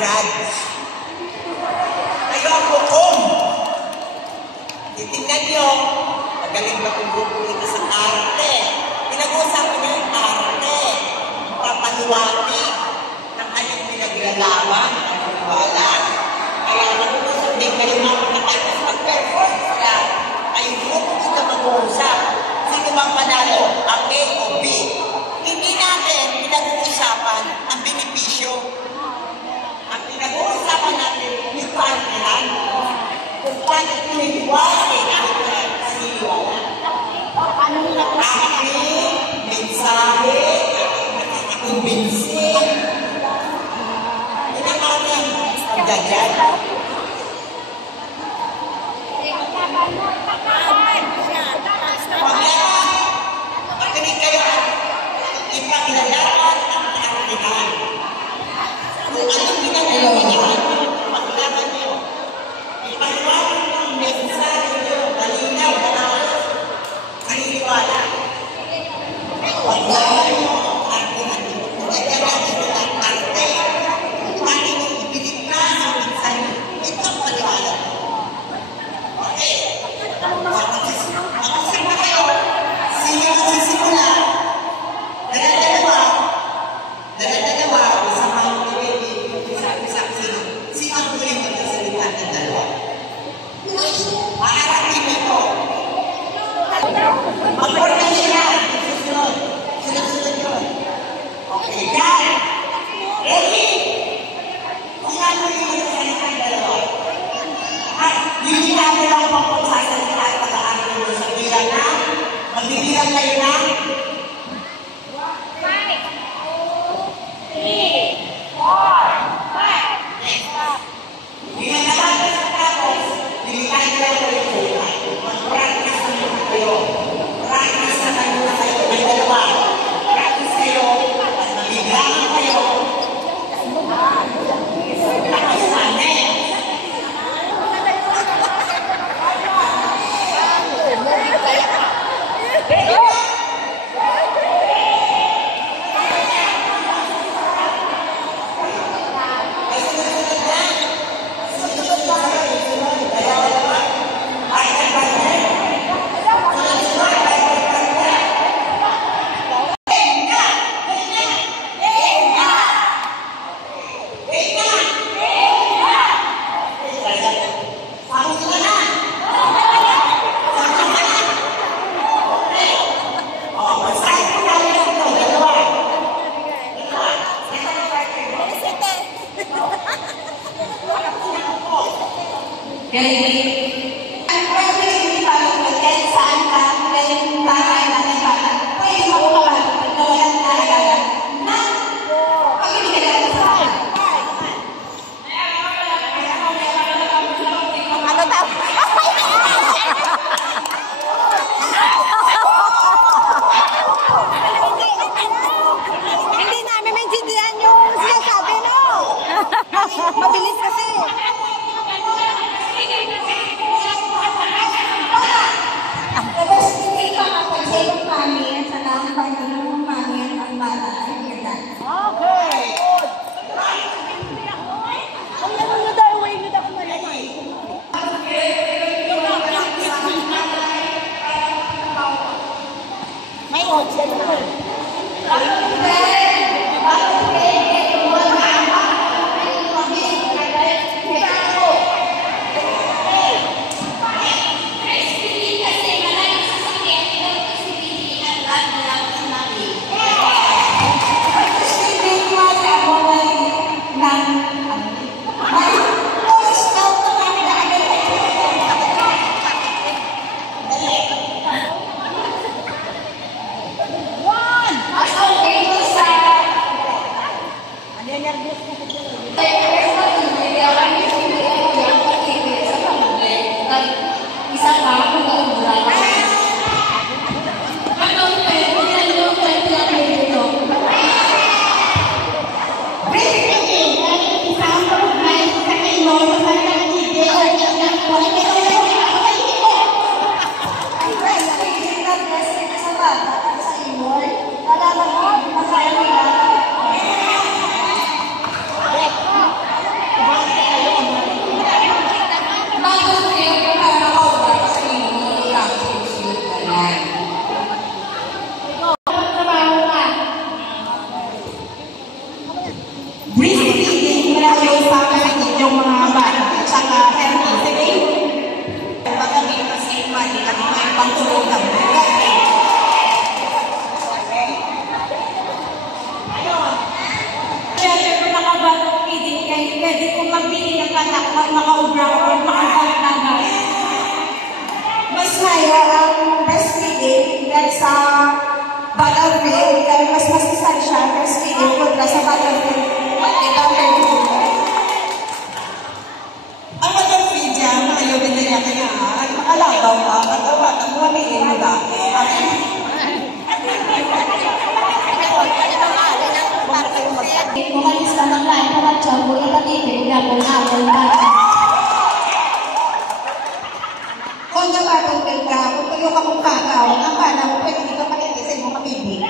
judge. Kayo ang hukom. Titingnan nyo, magaling ba kung grupo nito sa arte? Pinag-uusapan niyo yung arte. Papaniwati ng kanyang pinaglalaban, paniwala. Kaya nag-uusap din kayo mga kapatid mag-perform sila. Kayong grupo nito mag-uusap. Sino bang panalo? Ang A o B? Hindi natin pinag-uusapan ang benepisyo. Ang pinag-uusapan natin yung paanihan. Kung paano pinag-iwari ang pinag-iwala. Aking mensahe, kumbinsin. Ito natin ang dadyan. Pagkinig kayo, ipaglalakad ang kaartihan. Kung anong ginagawa, paglaban nyo. Ipaglaban ang mensahe nyo, malinaw na maniniwala. Paglaban nyo ang kaartihan nyo. Kung nagkagawa nyo ang arte, paano nyo ipinignan ang mensahe nyo. Ito ang paliwala. Okay. Mag-usap na kayo. Sino ang magsisimula? Dala-dalawa, kasama yung isa-isa sino. Sino ang huling magsasalita ng dalawa? Maarating ito. Mag-order sila. Susunod. Sunod-sunod yun. Okay, dahil. Ready? Kung ano yung magsasalita ng dalawa. At yung ginagawa lang po kung sasalita at pag-aaral nyo sa bilang na, magbibilang kayo na, 5, 4, 3, 4, 5. Bilang natin sa tapos, bilikain lang kayo po. Mag-practice na muna kayo. Practice na muna kayo ng dalawa. Practice kayo at mabibilangan kayo. Practice namin. Mabilis kasi. Tapos hindi pa kapag sa iyong pangin, sa lahat ng iyong pangin, ang bata ay ganda. Okay. Ang naman na daw, way na daw malaman. May audience na. at sa battlefield, kaya mas masustansya, breastfeeding kontra sa battlefield. Ibang Ang mag-feed dyan, ayaw din nila kaya, makalabaw pa, magawa, tamuaniin mo dati. Umalis ka ng lahat para tiyabo, itatipid, gabol-gabol ka. Kung nag-battlefield ka, kung tuyo ka mong kakaw, ang bala mo, pwede dito panitisin mo kapibig.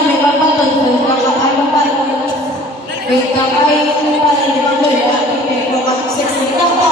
May papatagod ka kapag wait ka kayo kung parang di ba gaya pero kapag sexy ka pa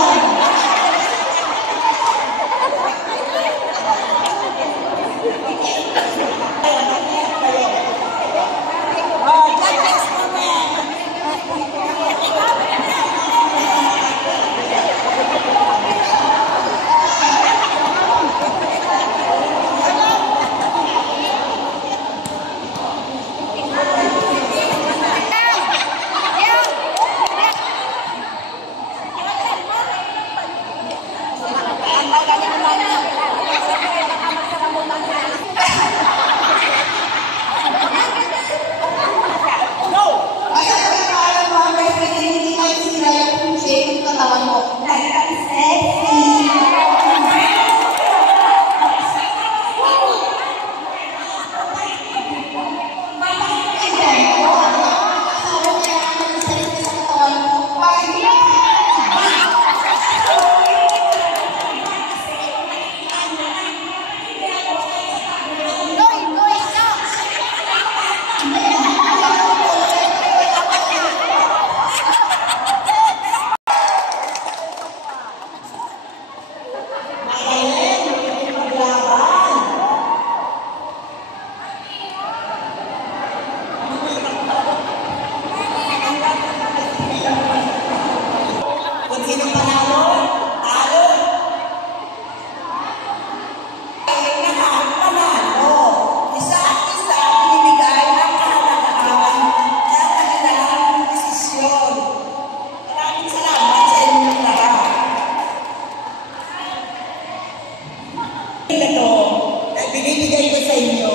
binibigay ko sa inyo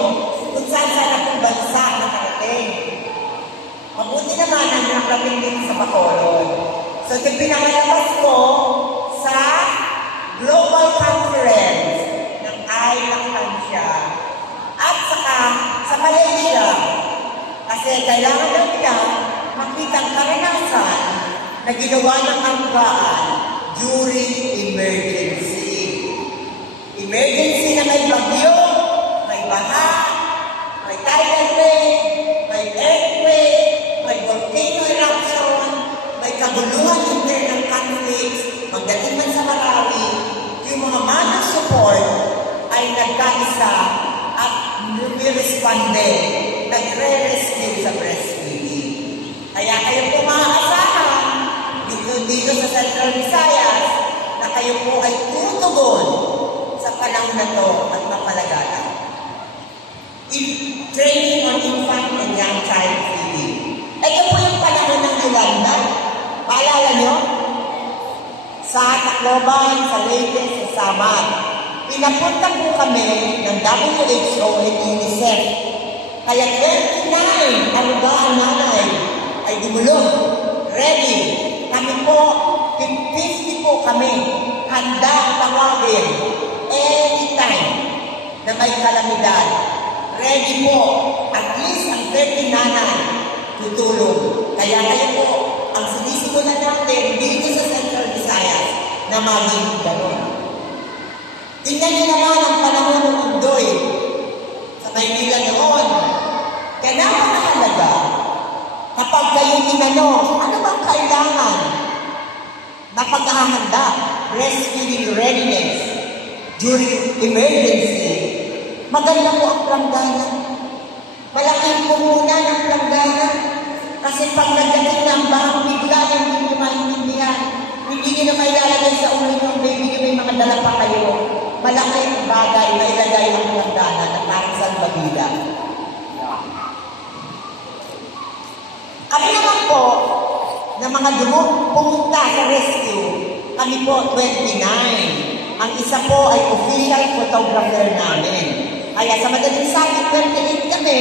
kung saan akong bansa nakarating. Mabuti naman ang nakarating din sa Bacolod. So, ito pinangalabas ko sa Global Conference ng Lactancia at saka sa Malaysia. Kasi kailangan lang niya makita ang karanasan na ginawa ng anggaan during emergency. Emergency na may bagyo, may baha, may tidal wave, may earthquake, may volcano eruption, may kaguluhan internal conflicts, magdating man sa Marawi, yung mga mother support ay nagkaisa at lumiresponde, nagre-rescue sa breastfeeding. Kaya kayo po maaasahan dito sa Central Visayas na kayo po ay tutugon sa panahon na to at mapalagalan. Training on infant and young child feeding. Ito po yung panahon ng Yolanda. Paalala nyo? Sa Tacloban, sa Leyte, sa Samar. Pinapunta po kami ng WHO at UNICEF. Kaya 29 alugaan nanay ay dumulog. Ready. Kami po, 50 po kami. Handa tawagin anytime na may kalamidad. Ready po. At least ang 30 nanay tutulong. Kaya kayo po, ang sinisimulan natin dito sa Central Visayas na maging gano'n. Tingnan niyo naman ang panahon ng Undoy sa Maynila noon. Kaya napakahalaga kapag kayo tinanong, ano bang kailangan na paghahanda, breastfeeding readiness during emergency, maganda po ang planggana. Malaking po muna ng planggana. Kasi pag nagdating ng bang, bigla yung hindi nyo maintindihan. Hindi nyo na mailalagay sa ulo ng baby nyo, may mga dala pa kayo. Malaking bagay na ilagay ang planggana. Kami naman po, na mga pumunta sa rescue, kami po 29. Ang isa po ay official photographer namin. Kaya sa madaling sabi, 28 kami,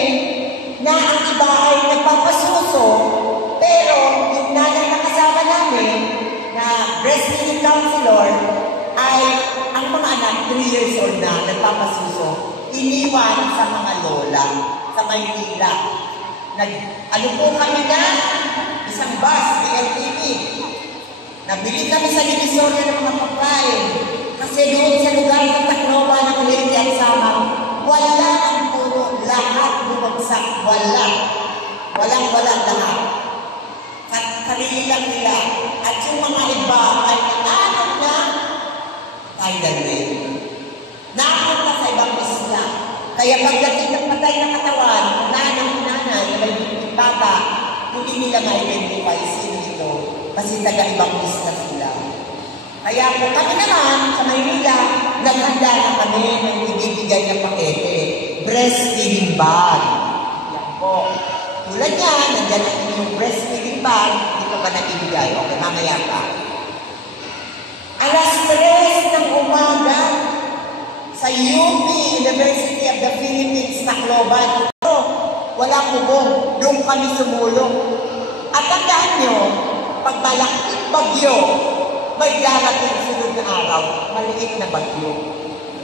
na ang iba ay nagpapasuso, pero yung nanay na kasama namin, na breastfeeding counselor, ay ang mga anak, 3 years old na, nagpapasuso, iniwan sa mga lola, sa Maynila. Ano po kami na? Isang bus, BLTV. Nabili kami sa Divisoria ng mga pagkain. Kasi doon sa lugar ng Tacloban ng Leyte at Samar, wala ang puro, lahat bumagsak, wala. Walang-wala lahat. Sarili lang nila. At yung mga iba ay naanap na tidal wave. Napunta sa ibang isla. Kaya pagdating ng patay na katawan, nanay, na may bata, hindi nila ma-identify sino ito. Kasi taga-ibang isla sila. Kaya po kami naman sa Maynila, naghanda na kami ng ibibigay na pakete. Breastfeeding bag. Yan po. Tulad yan, nandiyan na yung breastfeeding bag, dito ba nag-ibigay? Okay, mamaya pa. Alas 3 ng umaga, sa UP, University of the Philippines, Tacloban. Wala kubong, doon kami sumulong. At tandaan nyo, pag malaking bagyo, may darating sunod na araw, maliit na bagyo.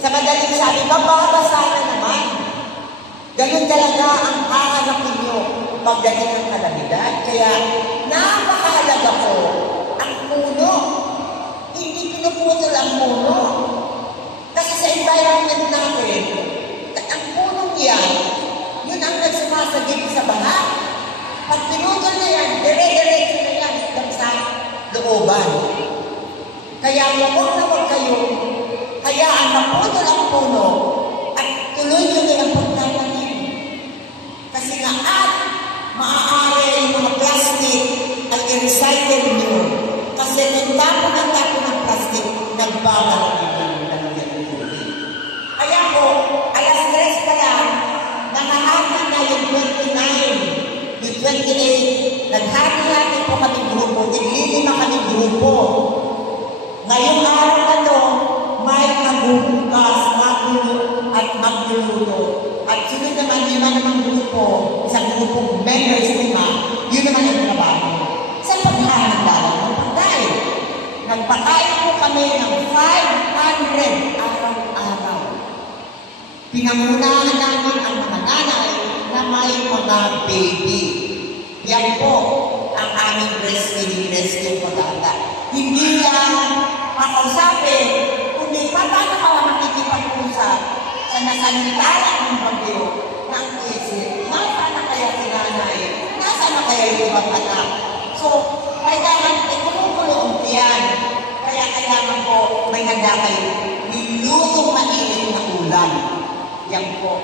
Sa madaling sabi, mababasa na naman. Ganun talaga ang hahanapin nyo pagdating ng kalamidad. Kaya napakahalaga po ang puno. Hindi pinuputol ang puno. Kasi sa environment natin, ang punong yan, yun ang nagsumasagip sa baha. Pag pinutol na yan, dire-diretso na yan hanggang sa looban. Kaya huwag na huwag kayo, hayaan maputol ang puno at tuloy nyo na ang pagtatanim. Kasi nga maaari yung mga plastic ay i-recycle nyo. Kasi nung tapo ng plastic, nagbagal ang kaya po, alas 3 pa lang, nakahati na yung 29, yung 28, naghati-hati po kami grupo, tiglilima kami grupo. Ngayong araw na to, may magbubukas, magluluto. At sunod naman, 5 namang grupo, isang grupong members 5, yun naman ang trabaho. Sa paghahanda ng pagkain. Nagpakain po kami ng 500 araw-araw. Pinangunahan namin ang mga nanay na may mga baby. Yan po ang aming breastfeeding rescue pagkata. Hindi lang makausapin, kundi paano ka makikipag-usap sa nasanitaran ng bagyo ng isip. Nasaan na kaya si nanay? Nasaan na kaya yung ibang anak? So, kailangan kumukulo ang tiyan. Kaya kailangan po may handa kayo. Nilutong mainit na ulan. Yan po.